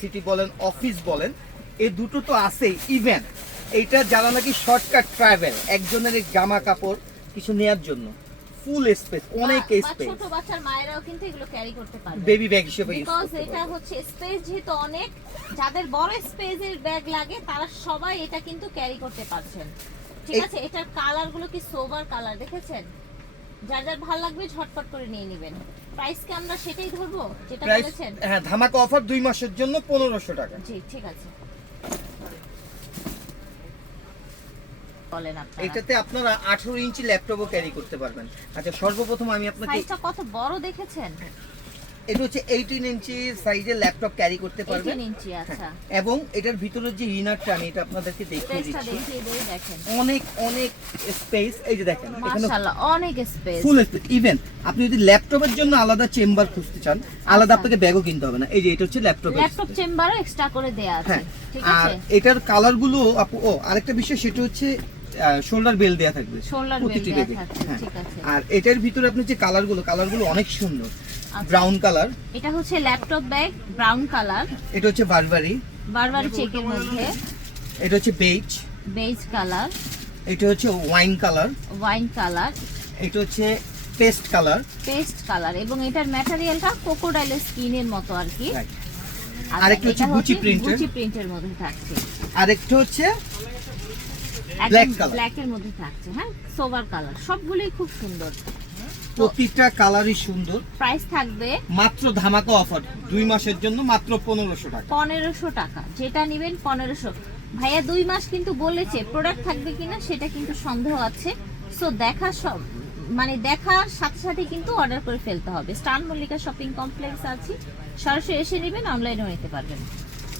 Varsity বলেন, office বলেন, এই দুটো তো আছেই। ইভেন এইটা যারা নাকি শর্টকাট ট্রাভেল, একজনের জামা কাপড় কিছু নেয়ার জন্য ফুল স্পেস, অনেক স্পেস, ছোট বাচ্চার মায়েরাও কিন্তু এগুলো ক্যারি করতে পারবে বেবি ব্যাগ হিসেবে ইউজ বিকজ করতে এটা পারবে। হচ্ছে স্পেস যেহেতু অনেক, যাদের বড় স্পেসের ব্যাগ লাগে তারা সবাই এটা কিন্তু ক্যারি করতে পারছেন। ঠিক আছে, এটার কালার গুলো কি সোবার কালার দেখেছেন? যার যার ভালো লাগবে ঝটপট করে নিয়ে নেবেন। প্রাইস কি আমরা সেটাই ধরবো যেটা প্রাইস বলেছেন? হ্যাঁ, ধামাকা অফার 2 মাসের জন্য 1500 টাকা। জি ঠিক আছে, বলেন আপনারা। এটাতে আপনারা 18 ইঞ্চি ল্যাপটপও ক্যারি করতে পারবেন। আচ্ছা, সর্বপ্রথম আমি আপনাকে, সাইজটা কত বড় দেখেছেন? এটা হচ্ছে 18 ইঞ্চি সাইজের ল্যাপটপ ক্যারি করতে পারবেন 18 ইঞ্চি, আচ্ছা। এবং এটার ভিতরে যে ইনারটা আমি এটা আপনাদেরকে দেখিয়ে স্পেসটা দিচ্ছি। দেখিয়ে দেই, দেখেন অনেক অনেক স্পেস, এই যে দেখেন এখানে মাশাআল্লাহ অনেক স্পেস। ফুল স্পেস। ইভেন আপনি যদি ল্যাপটপের জন্য আলাদা চেম্বার খুঁজতে চান, আলাদা আচ্ছা। আপনাকে ব্যাগও কিনতে হবে না। এই যে এটা হচ্ছে ল্যাপটপ চেম্বারও এক্সট্রা করে দেয়া আছে। হ্যাঁ। ঠিক আর আছে, এটার কালার গুলো আরেকটা বিষয়, সেটা হচ্ছে শোল্ডার বেল দেয়া থাকবে শোল্ডার বেল্ট প্রতিটি দেয়া ব্যাগে। থাকছে, হ্যাঁ। ঠিক আছে। আর এটার ভিতরে আপনি যে কালারগুলো অনেক সুন্দর। আচ্ছা। ব্রাউন কালার, এটা হচ্ছে ল্যাপটপ ব্যাগ, ব্রাউন কালার, এটা হচ্ছে বারবারি, বারবার চেকের মধ্যে, এটা হচ্ছে বেজ, বেজ কালার, এটা হচ্ছে ওয়াইন কালার, ওয়াইন কালার, এটা হচ্ছে পেস্ট কালার। পেস্ট কালার, এবং এটার ম্যাটেরিয়ালটা ক্রোকোডাইলের স্কিনের মতো আর কি। আচ্ছা, আরেকটা হচ্ছে এটা গুচি প্রিন্টের, গুচি প্রিন্টের মধ্যে থাকছে। আরেকটা হচ্ছে একদম color। ব্ল্যাক এর মধ্যে থাকছে, হ্যাঁ সোবার কালার, সবগুলোই খুব সুন্দর। প্রতিটা কালারই সুন্দর। প্রাইস থাকবে মাত্র ধামাকা অফার 2 মাসের জন্য মাত্র 1500 টাকা। 1500 টাকা, যেটা নেবেন 1500। ভাইয়া 2 মাস কিন্তু বলেছে, প্রোডাক্ট থাকবে কিনা সেটা কিন্তু সন্দেহ আছে। সো দেখার সাথে সাথে কিন্তু অর্ডার করে ফেলতে হবে। স্টান মল্লিকা শপিং কমপ্লেক্স আছে, সরাসরি এসে নেবেন, অনলাইনেও নিতে পারবেন।